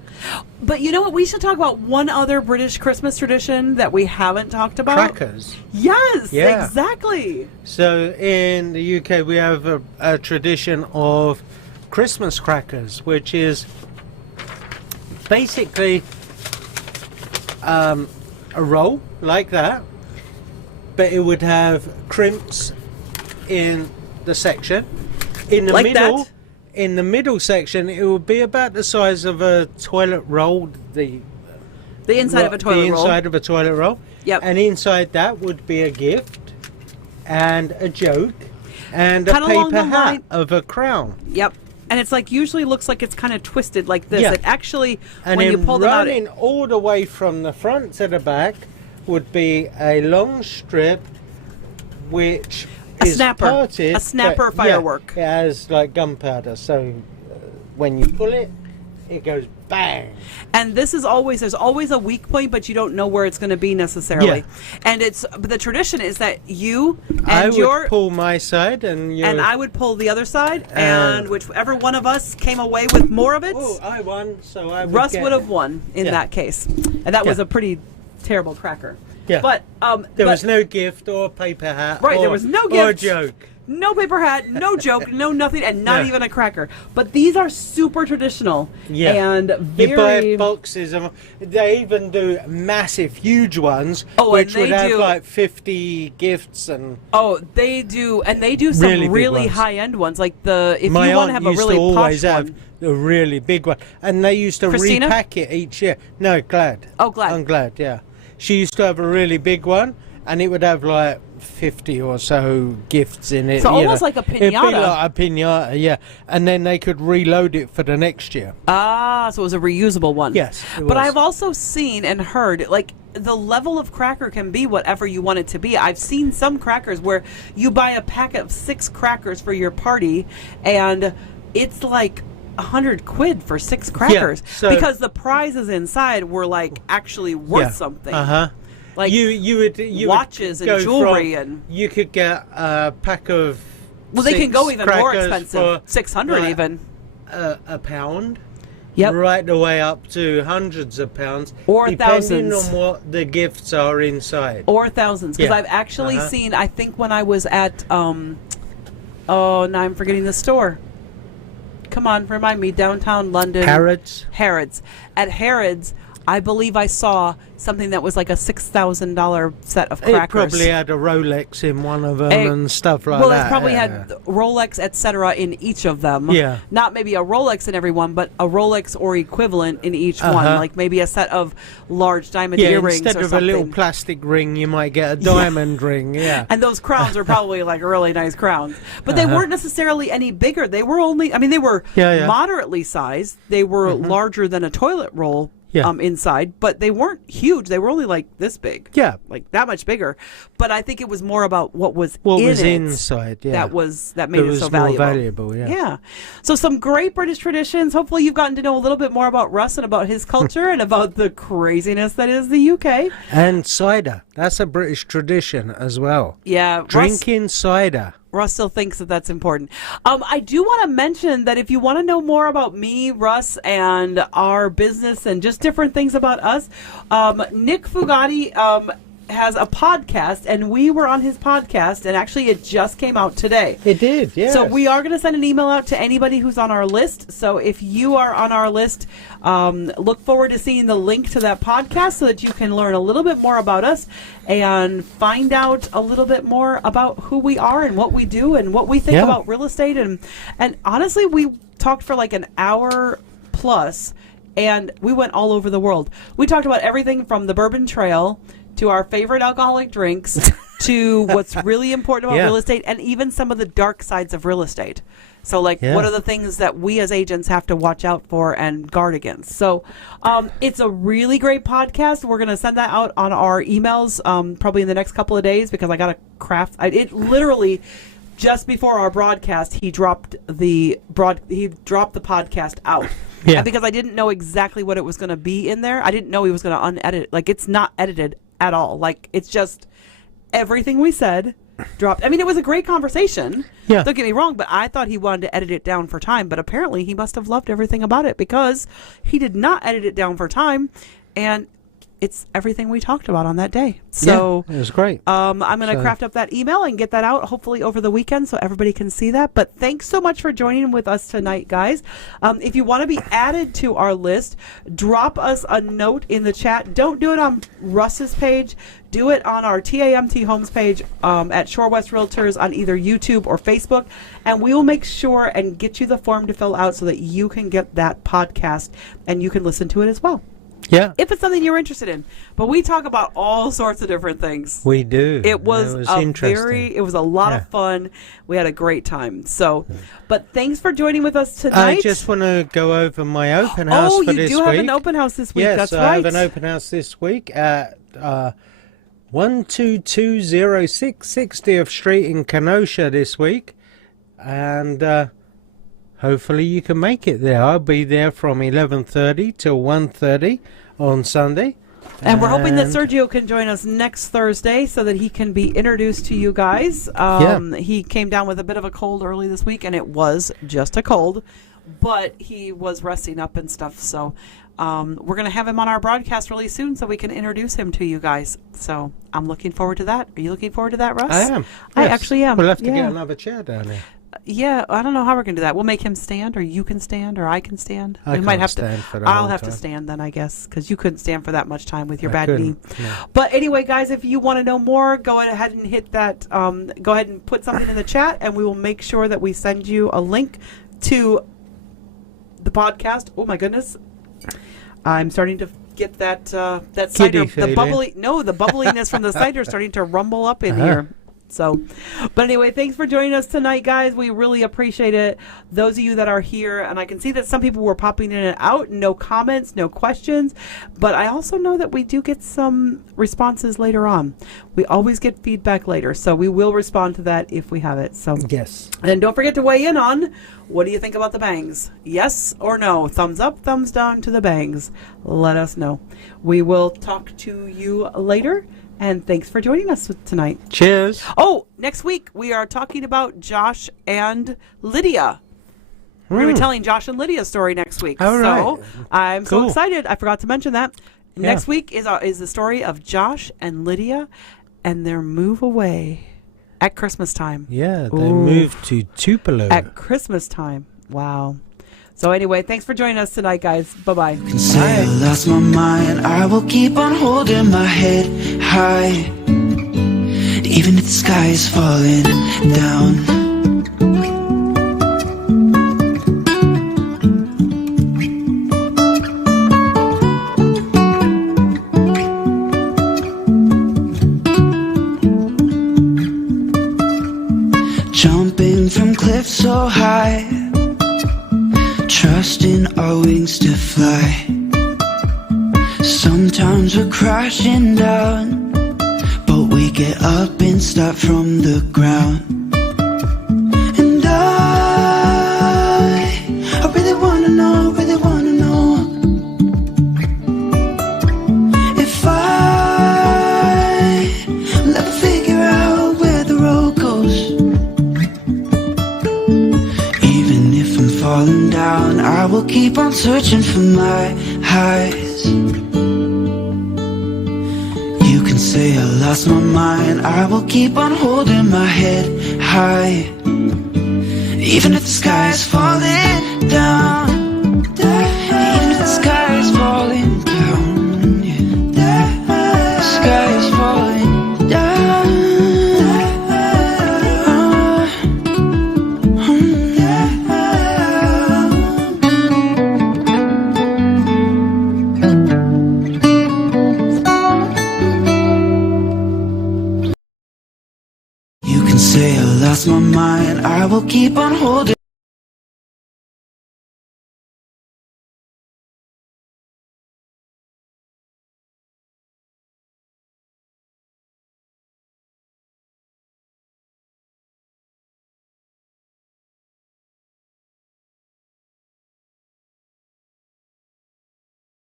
But you know what? We should talk about one other British Christmas tradition that we haven't talked about. Crackers. Yes, Yeah. exactly. So in the UK, we have a tradition of Christmas crackers, which is basically a roll like that, but it would have crimps in the section. In the Like middle, that? in the middle section, it would be about the size of a toilet roll. The inside of a toilet the roll. inside of a toilet roll. Yep. And inside that would be a gift and a joke and a Kinda along paper the hat line- of a crown. Yep. And it's like usually looks like it's kind of twisted like this. Yeah. It actually, And when you then pull them out, running all the way from the front to the back would be a long strip which A is snapper. parted. A snapper but, yeah, firework. it has like gunpowder, so when you pull it, it goes bang. and this is always there's always a weak point, but you don't know where it's going to be necessarily. And but the tradition is that you I and would pull my side and I would pull the other side, and whichever one of us came away with more of it, Oh, I won, so I would Russ get would have it. won in Yeah. that case, and that was Yeah. a pretty terrible cracker. Yeah. But There but- was no gift or paper hat. Right, or, there was no or a gift. joke. No paper hat, no joke, no nothing, and not No. even a cracker. But these are super traditional Yeah. and You buy very. boxes of. They even do massive, huge ones, Oh, which and would they have do- like 50 gifts and. Oh, they do, and they do some Really really, big ones. high end ones. Like if My you want to aunt have a used really to always posh have one. a really big one, and they used to Christina? repack it each year. No, Glad. Oh, Glad. I'm glad. Yeah, she used to have a really big one, and it would have like 50 or so gifts in it. So you almost know. like a It'd be piñata. like a piñata, yeah, and then they could reload it for the next year. So it was a reusable one. Yes, it But was. I've also seen and heard like the level of cracker can be whatever you want it to be. I've seen some crackers where you buy a packet of 6 crackers for your party, and it's like £100 for 6 crackers so- because the prizes inside were like actually worth something. Like you would watches and go jewelry from- and- you could get a pack of. well, they can 6 go even more crackers expensive, for, 600 like, even. a pound. Yep. Right the way up to hundreds of pounds, Or depending thousands. on what the gifts are inside. Or thousands, because Yeah. I've actually Uh-huh. seen. I think when I was at, oh, now I'm forgetting the store. Come on, remind me. Downtown London. Harrods. Harrods. At Harrods, I believe I saw something that was like a $6,000 set of It crackers. probably had a Rolex in one of them Eh, and stuff like well, that. it probably yeah. had Rolex, etc. in each of them. Yeah. Not maybe a Rolex in every one, but a Rolex or equivalent in each one. Uh-huh. Like maybe a set of large diamond Yeah, earrings instead or of something. a little plastic ring, you might get a diamond ring. Yeah. And those crowns are probably like really nice crowns. But they weren't necessarily any bigger. They were only, I mean, they were Yeah, yeah. moderately sized. They were larger than a toilet roll Yeah. inside, but they weren't huge. They were only like this big. Yeah. Like that much bigger. But I think it was more about what was What in was it inside, yeah. that made That it was so more valuable. valuable, yeah. Yeah. So some great British traditions. Hopefully you've gotten to know a little bit more about Russ and about his culture and about the craziness that is the UK. And cider. That's a British tradition as well. Yeah. Drinking cider. Russ still thinks that that's important. I do want to mention that if you want to know more about me, Russ, and our business and just different things about us, Nick Fugati has a podcast, and we were on his podcast, and actually it just came out today. It did, yeah. So we are going to send an email out to anybody who's on our list. So if you are on our list, look forward to seeing the link to that podcast so that you can learn a little bit more about us and find out a little bit more about who we are and what we do and what we think about real estate. And honestly, we talked for like an hour plus, and we went all over the world. We talked about everything from the Bourbon Trail to our favorite alcoholic drinks to what's really important about real estate, and even some of the dark sides of real estate. So, like, what are the things that we as agents have to watch out for and guard against? So, it's a really great podcast. We're going to send that out on our emails probably in the next couple of days, because I got to craft. It literally, just before our broadcast, he dropped the podcast out. Yeah. And because I didn't know exactly what it was going to be in there, I didn't know he was going to unedit. Like, it's not edited at all. Like, it's just everything we said dropped. I mean, it was a great conversation. Yeah. Don't get me wrong, but I thought he wanted to edit it down for time. But apparently he must have loved everything about it, because he did not edit it down for time. And it's everything we talked about on that day. So it was great. I'm going to craft up that email and get that out hopefully over the weekend so everybody can see that. But thanks so much for joining with us tonight, guys. If you want to be added to our list, drop us a note in the chat. Don't do it on Russ's page. Do it on our TAMT Homes page at Shore West Realtors on either YouTube or Facebook. And we will make sure and get you the form to fill out so that you can get that podcast and you can listen to it as well. Yeah. If it's something you're interested in. But we talk about all sorts of different things. We do. It was interesting. It was a lot of fun. We had a great time. So, but thanks for joining with us tonight. I just want to go over my open house for this week. Oh, you do have an open house this week. Yes, that's I right. have an open house this week at 12206 60th Street in Kenosha this week. And hopefully you can make it there. I'll be there from 11:30 till 1:30 on Sunday. And we're hoping that Sergio can join us next Thursday so that he can be introduced to you guys. He came down with a bit of a cold early this week, and it was just a cold, but he was resting up and stuff. So we're going to have him on our broadcast really soon so we can introduce him to you guys. So I'm looking forward to that. Are you looking forward to that, Russ? I am. I actually am. We'll have to get another chair down there. Yeah, I don't know how we're going to do that. We'll make him stand, or you can stand, or I can stand. I might have to. I'll have to stand then, I guess, because you couldn't stand for that much time with your bad knee. No. But anyway, guys, if you want to know more, go ahead and hit that. Go ahead and put something in the chat, and we will make sure that we send you a link to the podcast. Oh my goodness, I'm starting to get that cider. The bubbliness from the cider starting to rumble up in here. So, but anyway, thanks for joining us tonight, guys. We really appreciate it. Those of you that are here, and I can see that some people were popping in and out, no comments, no questions, but I also know that we do get some responses later on. We always get feedback later, so we will respond to that if we have it. So yes. And don't forget to weigh in on, what do you think about the bangs? Yes or no? Thumbs up, thumbs down to the bangs. Let us know. We will talk to you later. And thanks for joining us tonight. Cheers. Oh, next week we are talking about Josh and Lydia. We're going to be telling Josh and Lydia's story next week. All right. So I'm so excited. I forgot to mention that. Yeah. Next week is the story of Josh and Lydia and their move away at Christmas time. Yeah, they moved to Tupelo. At Christmas time. Wow. So anyway, thanks for joining us tonight, guys. Bye-bye. Can say I lost my mind. I will keep on holding my head high, even if the sky is falling down. Jumping from cliffs so high, trusting our wings to fly. Sometimes we're crashing down, but we get up and start from the ground. And I really wanna know, if I'll ever figure out where the road goes. Even if I'm falling down, I will keep on searching for my highs. You can say I lost my mind, I will keep on holding my head high. Even if the sky is falling down, even if the sky is falling down, yeah. The sky is falling down. You can say I lost my mind, I will keep on holding